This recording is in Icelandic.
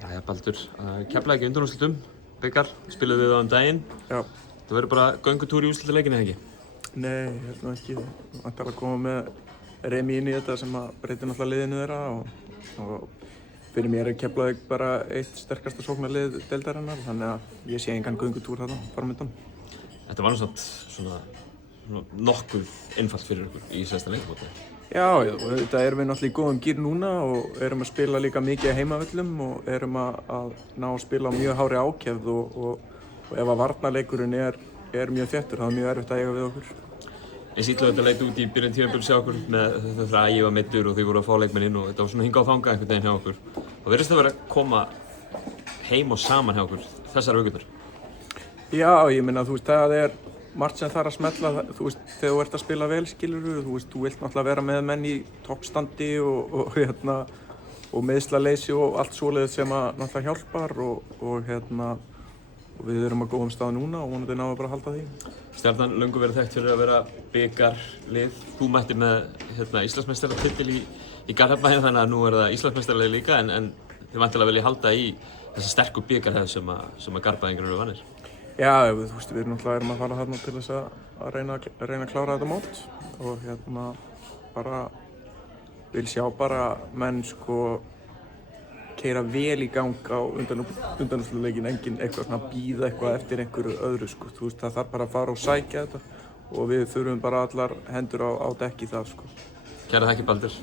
Jæja Baldur, Keflavík í undanúrslitum, bikar, spiluðu þið á daginn. Já. Það verður bara göngutúr í úrslitaleikinn eða ekki? Nei, ég held nú ekki. Það vantar að koma með Remi inn í þetta sem að breytir náttúrulega liðinu þeirra og fyrir mér er Keflavík bara eitt sterkasta sóknarlið deildarinnar, þannig að ég sé engan göngutúr þarna framöndan. Þetta var nú samt svona nokkuð einfalt fyrir ykkur í sesta leikabóti. Já, þetta erum við náttúrulega í góðum gír núna og erum að spila líka mikið heimavöllum og erum að ná að spila á mjög hári ákefð og ef að varnarleikurinn er mjög þéttur, það er mjög erfitt að eiga við okkur. Eins illa þetta leit út í byrjun tímabils hjá okkur með þetta að ég var meiddur og þið voru að fá leikmenn inn og þetta var svona hingað á þangað einhvern veginn hjá okkur. Og virðist það vera að koma heim og saman hjá okkur þessar vikurnar? Já, ég meina, þú veist, það er margt sem þarf að smella, þú veist, þegar þú ert að spila vel, skilurðu, þú veist, þú vilt náttúrulega vera með menn í toppstandi og meiðslaleysi og allt svoleiðis sem að náttúrulega hjálpar og við erum á góðum stað núna og vonandi náum við bara að halda því. Stjarnan löngu verið þekkt fyrir að vera bikarlið. Þú mætti með Íslandsmeistaratitil í Garðabæ, þannig að nú er það Íslandsmeistaralið líka en þið væntanlega viljið halda í þessa sterku bikarhefð sem að Garðbæingar eru vanir. Já, þú veist, við náttúrulega erum að fara þarna til þess að reyna að klára þetta mót og bara vil sjá bara menn keyra vel í gang á undanúrslitaleikinn, enginn eitthvað svona bíða eitthvað eftir einhverju öðru Þú veist, það þarf bara að fara og sækja þetta og við þurfum bara allar hendur á dekki það Kærar þakkir Baldur.